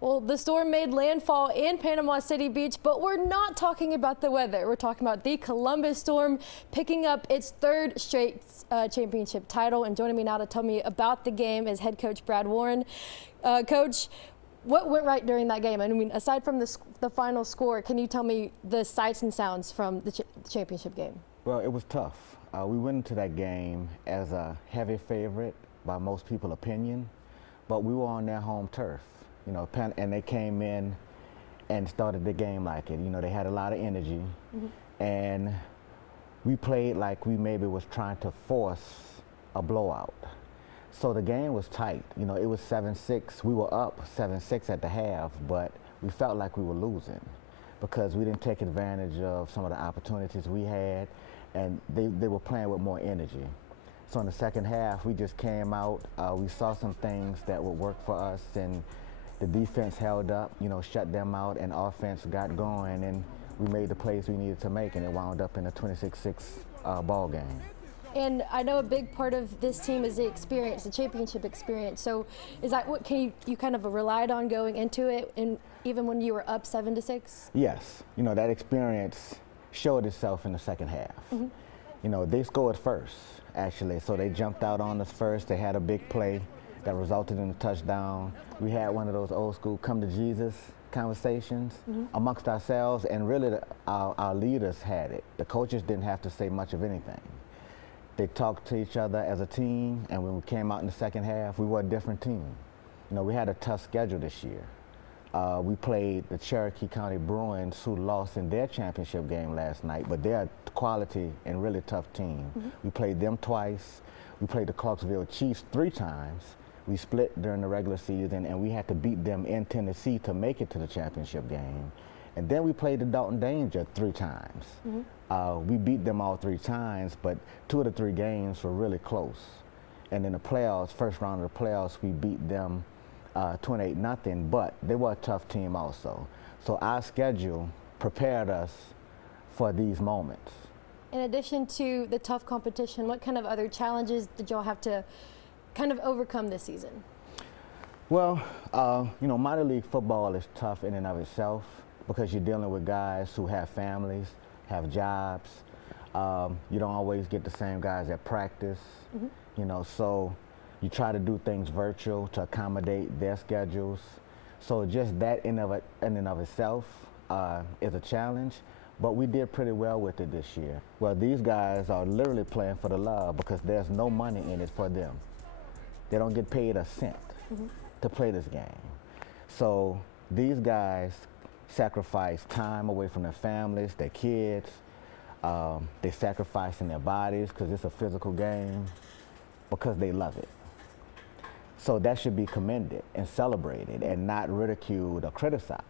Well, the storm made landfall in Panama City Beach, but we're not talking about the weather. We're talking about the Columbus Storm picking up its third straight championship title. And joining me now to tell me about the game is head coach Brad Warren. Coach, what went right during that game? I mean, aside from the final score, can you tell me the sights and sounds from the championship game? Well, it was tough. We went into that game as a heavy favorite by most people's opinion, but we were on their home turf. You know, and they came in and started the game like it. You know, they had a lot of energy, and we played like we maybe was trying to force a blowout. So the game was tight. You know, it was 7-6. We were up 7-6 at the half, but we felt like we were losing because we didn't take advantage of some of the opportunities we had, and they were playing with more energy. So in the second half, we just came out. We saw some things that would work for us, and the defense held up, you know, shut them out, and offense got going, and we made the plays we needed to make, and it wound up in a 26-6 ball game. And I know a big part of this team is the experience, the championship experience. So is that what you kind of relied on going into it, and even when you were up 7-6? Yes, you know, that experience showed itself in the second half. You know, they scored first, actually, so they jumped out on us first. They had a big play that resulted in a touchdown. We had one of those old school come to Jesus conversations amongst ourselves, and really our leaders had it. The coaches didn't have to say much of anything. They talked to each other as a team, and when we came out in the second half, we were a different team. You know, we had a tough schedule this year. We played the Cherokee County Bruins, who lost in their championship game last night, but they're a quality and really tough team. We played them twice. We played the Clarksville Chiefs 3 times. We split during the regular season, and we had to beat them in Tennessee to make it to the championship game. And then we played the Dalton Danger 3 times. We beat them all 3 times, but 2 of the 3 games were really close. And in the playoffs, first round of the playoffs, we beat them 28-0, but they were a tough team also. So our schedule prepared us for these moments. In addition to the tough competition, what kind of other challenges did y'all have to kind of overcome this season? Well, you know, minor league football is tough in and of itself because you're dealing with guys who have families, have jobs. You don't always get the same guys at practice, you know, so you try to do things virtual to accommodate their schedules. So just that in and of itself is a challenge, but we did pretty well with it this year. Well, these guys are literally playing for the love because there's no money in it for them. They don't get paid a cent to play this game. So these guys sacrifice time away from their families, their kids. They sacrificing their bodies because it's a physical game because they love it. So that should be commended and celebrated and not ridiculed or criticized.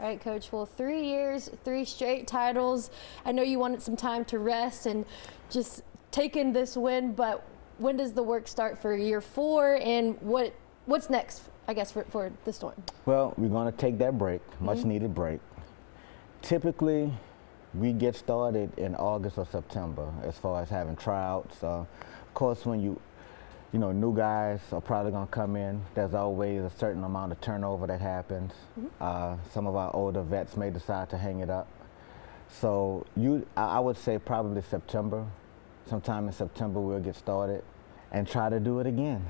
All right, Coach. Well, 3 years, 3 straight titles. I know you wanted some time to rest and just take in this win, but when does the work start for year 4, and what's next, I guess, for the Storm? Well, we're going to take that break, much needed break. Typically, we get started in August or September as far as having tryouts. Of course, when you know, new guys are probably going to come in. There's always a certain amount of turnover that happens. Some of our older vets may decide to hang it up. So I would say probably September. Sometime in September we'll get started and try to do it again.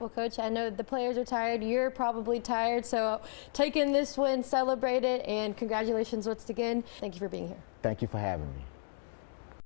Well, Coach, I know the players are tired. You're probably tired. So take in this win, celebrate it, and congratulations once again. Thank you for being here. Thank you for having me.